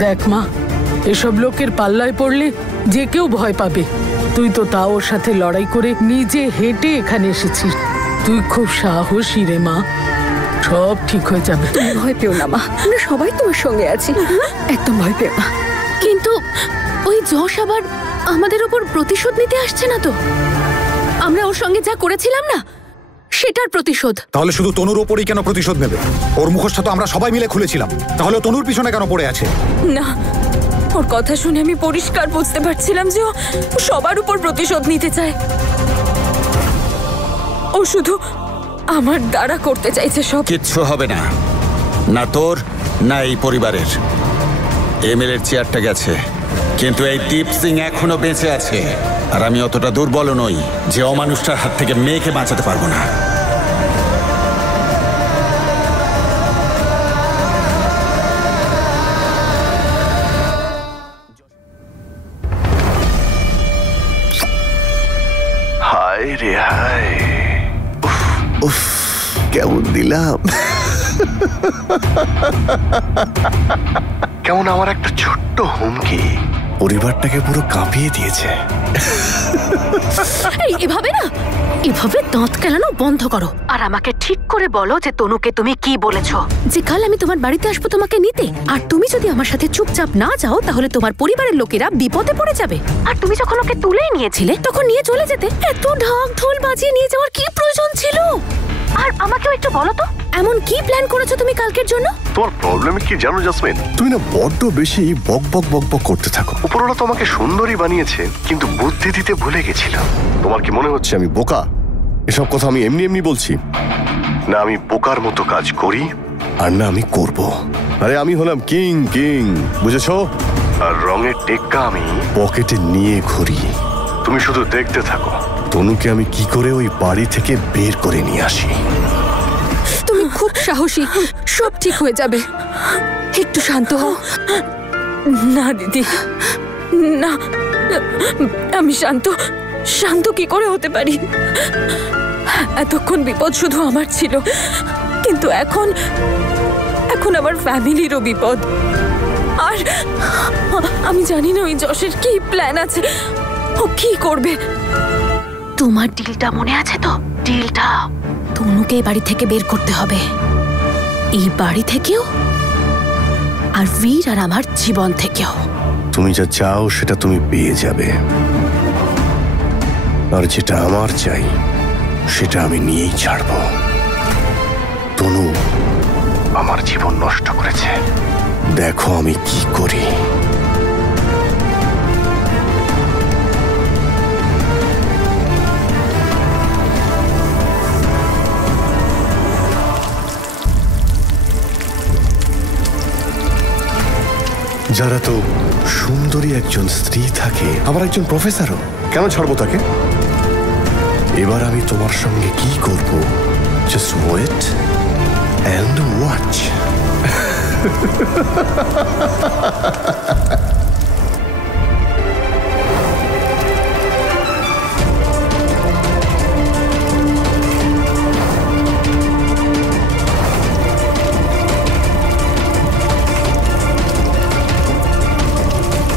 দেখ মা, এসব লোকের পাল্লায় পড়লে যে কেউ ভয় পাবে। তুই তো তা ওর সাথে লড়াই করে নিজে হেঁটে এখানে এসেছিস। তুই খুব সাহসী রে মা, সব ঠিক হয়ে যাবে। তুমি ভয় পেও না মা, আমরা সবাই তোমার সঙ্গে আছি, একদম ভয় পেও না। কিন্তু ওই যশ আবার আমাদের উপর প্রতিশোধ নিতে আসছে না তো? আমরা ওর সঙ্গে যা করেছিলাম না, সেটার প্রতিশোধ। তাহলে শুধু তনুর ওপরই কেন প্রতিশোধ নেবে? ওর মুখোশটা তো আমরা সবাই মিলে খুলেছিলাম, তাহলে তনুর পিছনে কেন পড়ে আছে? না, ওর কথা শুনে আমি পরিষ্কার বুঝতে পারছিলাম যে ও সবার উপর প্রতিশোধ নিতে চায়। ও শুধু আমার দ্বারা করতে চাইছে সব। কিচ্ছু হবে না, না তোর না এই পরিবারের। এমএলএর চেয়ারটা গেছে, কিন্তু এই দীপ সিং এখনো বেঁচে আছে। আর আমি অতটা দুর্বল নই যে অমানুষটার হাত থেকে মেয়েকে বাঁচাতে পারবো না। হায় রে হায়, উফ কেমন দিলাম। কেমন আমার একটা ছোট্ট হুমকি পরিবারটাকে পুরো কাঁপিয়ে দিয়েছে। এভাবে না, এভাবে দাঁত কেলানো বন্ধ করো আর আমাকে ঠিক করে বলো যে তনুকে তুমি কি বলেছো। যে কাল আমি তোমার বাড়িতে আসবো তোমাকে নিতে, আর তুমি যদি আমার সাথে চুপচাপ না যাও তাহলে তোমার পরিবারের লোকেরা বিপদে পড়ে যাবে। আর তুমি যখন ওকে তুলে নিয়েছিলে তখন নিয়ে চলে যেতে। এত ঢাক ঢোল বাজিয়ে নিয়ে যাওয়ার কি প্রয়োজন ছিল? আর আমাকেও একটু বলো তো, এমন কি প্ল্যান করেছো তুমি কালকের জন্য? তোমার প্রবলেম কি জানো জাসমিন? তুমি না বড্ড বেশি বক বক বক বক করতে থাকো। উপরওয়ালা তোমাকে সুন্দরী বানিয়েছে, কিন্তু বুদ্ধি দিতে ভুলে গেছিলাম। তোমার কি মনে হচ্ছে আমি বোকা? এসব কথা আমি এমনি এমনি বলছি না, আমি বোকার মতো কাজ করি আর না আমি করব। আরে আমি হলাম কিং, কিং বুঝেছো? আর রঙের টেক্কা আমি পকেটে নিয়ে ঘুরি। তুমি শুধু দেখতে থাকো তনুকে আমি কি করে ওই বাড়ি থেকে বের করে নিয়ে আসি। তুমি খুব সাহসী, সব ঠিক হয়ে যাবে। একটু শান্ত হও। না দিদি, না, আমি শান্ত কি করে হতে পারি? এতক্ষণ বিপদ শুধু আমার ছিল, কিন্তু এখন আমার ফ্যামিলিরও বিপদ। আর আমি জানি না ওই যশের কি প্ল্যান আছে, ও কি করবে। তোমার ডিলটা মনে আছে তো? ডিলটা তনুকে এই বাড়ি থেকে বের করতে হবে, এই বাড়ি থেকেও আর বীর আর আমার জীবন থেকেও। তুমি যা চাও সেটা তুমি পেয়ে যাবে, আর যেটা আমার চাই সেটা আমি নিয়েই ছাড়ব। তনু আমার জীবন নষ্ট করেছে, দেখো আমি কি করি। যারা তো সুন্দরী একজন স্ত্রী থাকে, আবার একজন প্রফেসরও, কেন ছাড়বো তাকে? এবার আমি তোমার সঙ্গে কি করব, জাস্ট ওয়েট অ্যান্ড ওয়াচ।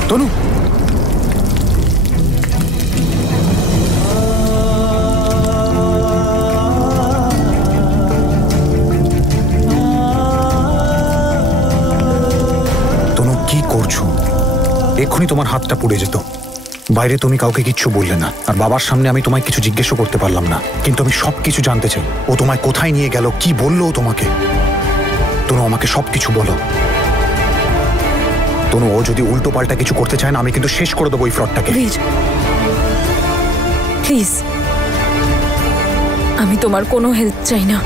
তনু, কি করছো? এক্ষুনি তোমার হাতটা পুড়ে যেত। বাইরে তুমি কাউকে কিচ্ছু বললে না, আর বাবার সামনে আমি তোমায় কিছু জিজ্ঞেসও করতে পারলাম না, কিন্তু আমি সবকিছু জানতে চাই। ও তোমায় কোথায় নিয়ে গেল, কি বললো তোমাকে? তনু, আমাকে সবকিছু বলো। তনু, ও যদি উল্টো পাল্টা কিছু করতে চায় না, আমি কিন্তু শেষ করে দেবো এই ফ্রডটাকে। প্লিজ, আমি তোমার কোনো হেল্প চাই না।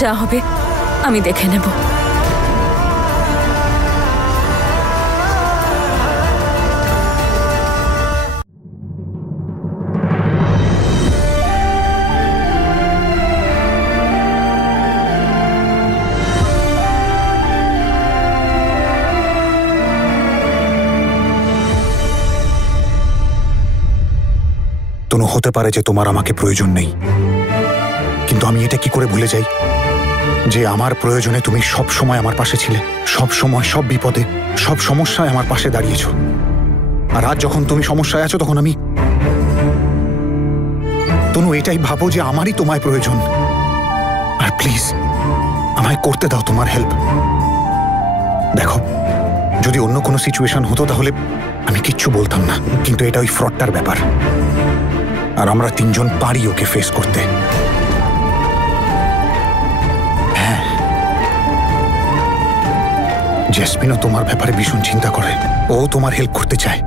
যা হবে আমি দেখে নেব। তনু, হতে পারে যে তোমার আমাকে প্রয়োজন নেই, কিন্তু আমি এটা কি করে ভুলে যাই? যে আমার প্রয়োজনে তুমি সব সময় আমার পাশে ছিলে, সব সময়, সব বিপদে, সব সমস্যায় আমার পাশে দাঁড়িয়েছো। আর আজ যখন তুমি সমস্যায় আছো তখন আমি তনু এটাই ভাবো যে আমারই তোমায় প্রয়োজন। আর প্লিজ আমায় করতে দাও তোমার হেল্প। দেখো, যদি অন্য কোনো সিচুয়েশন হতো তাহলে আমি কিচ্ছু বলতাম না, কিন্তু এটা ওই ফ্রডটার ব্যাপার, আর আমরা তিনজন পারি ওকে ফেস করতে। হ্যাঁ, জেসমিনও তোমার ব্যাপারে ভীষণ চিন্তা করে, ও তোমার হেল্প করতে চায়।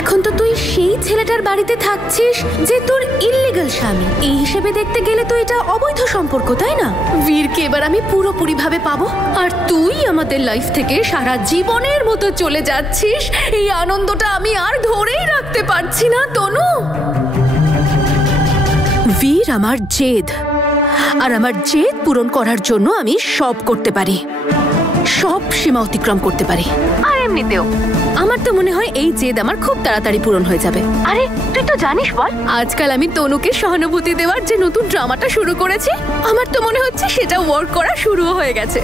এখন তো তুই সেই ছেলেটার বাড়িতে থাকছিস যে তোর ইল্লিগাল স্বামী। এই হিসেবে দেখতে গেলে তো এটা অবৈধ সম্পর্ক, তাই না? বীরকে এবার আমি পুরোপুরি ভাবে পাবো, আর তুই আমাদের লাইফ থেকে সারা জীবনের মতো চলে যাচ্ছিস। এই আনন্দটা আমি আর ধরেই রাখতে পারছি না তনু। বীর আমার জেদ, আর আমার জেদ পূরণ করার জন্য আমি সব করতে পারি, সব সীমা অতিক্রম করতে পারি। আর এমনিতেও আমার তো মনে হয় এই জেদ আমার খুব তাড়াতাড়ি পূরণ হয়ে যাবে। আরে তুই তো জানিস বল, আজকাল আমি তনুকে সহানুভূতি দেওয়ার যে নতুন ড্রামাটা শুরু করেছি, আমার তো মনে হচ্ছে সেটা ওয়ার্ক করা শুরু হয়ে গেছে।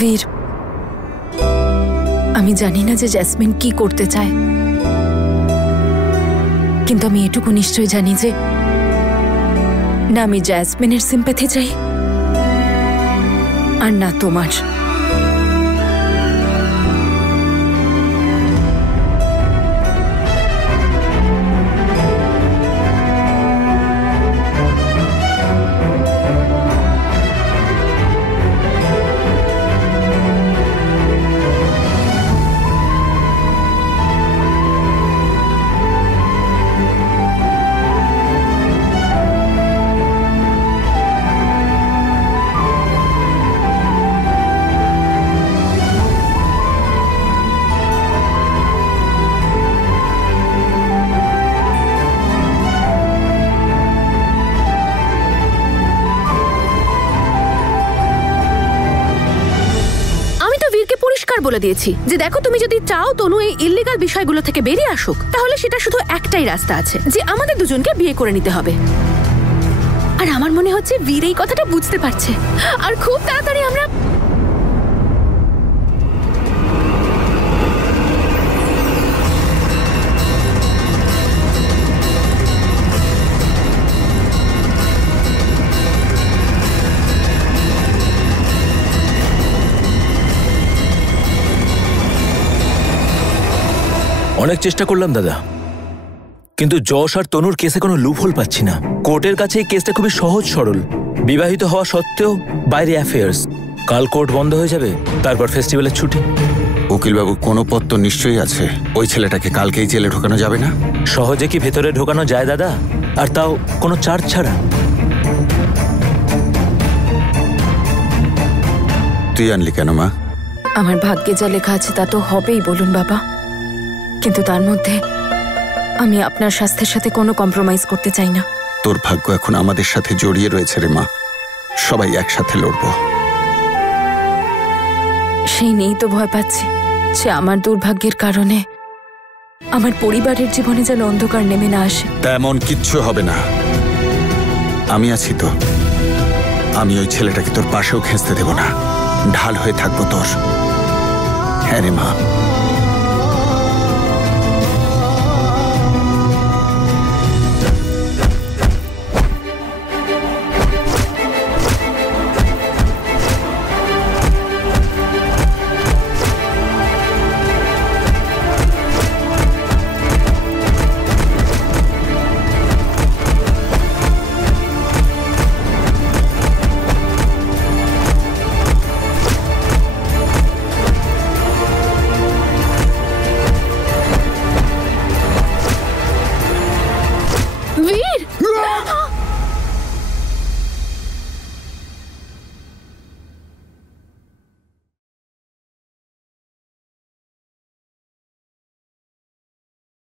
বীর, আমি জানি না যে জেসমিন কি করতে চায়, কিন্তু আমি এটুকু নিশ্চয়ই জানি যে না আমি জেসমিনের সিম্প্যাথি চাই আর না তোমার। বলে দিয়েছি যে দেখো, তুমি যদি চাও তনু এই ইল্লিগাল বিষয়গুলো থেকে বেরিয়ে আসুক, তাহলে সেটা শুধু একটাই রাস্তা আছে, যে আমাদের দুজনকে বিয়ে করে নিতে হবে। আর আমার মনে হচ্ছে বীর এই কথাটা বুঝতে পারছে, আর খুব তাড়াতাড়ি আমরা অনেক চেষ্টা করলাম দাদা, কিন্তু যশ আর তনুর কেসে কোনো লুপহোল পাচ্ছি না। কোর্টের কাছে এই কেসটা খুবই সহজ সরল, বিবাহিত হওয়া সত্ত্বেও বাইরে অ্যাফেয়ার্স। কাল কোর্ট বন্ধ হয়ে যাবে, তারপর ফেস্টিভ্যালের ছুটি। উকিলবাবু, কোনো পথ তো নিশ্চয়ই আছে। ওই ছেলেটাকে কালকেই জেলে ঢোকানো যাবে না? সহজে কি ভেতরে ঢোকানো যায় দাদা, আর তাও কোনো চার্জ ছাড়া? তুই আনলি কেন মা? আমার ভাগ্যে যা লেখা আছে তা তো হবেই বলুন বাবা, কিন্তু তার মধ্যে আমি আপনার স্বাস্থ্যের সাথে কোনো কম্প্রোমাইজ করতে চাই না। তোর ভাগ্য এখন আমাদের সাথে জড়িয়ে রয়েছে রে মা, সবাই একসাথে লড়বো। সেই নেই তো ভয় পাচ্ছি যে আমার দুর্ভাগ্যের কারণে আমার পরিবারের জীবনে যেন অন্ধকার নেমে না আসে। তেমন কিচ্ছু হবে না, আমি আছি তো। আমি ওই ছেলেটাকে তোর পাশেও ঘেঁচতে দেব না, ঢাল হয়ে থাকবো তোর। হ্যাঁ রে মা। বীর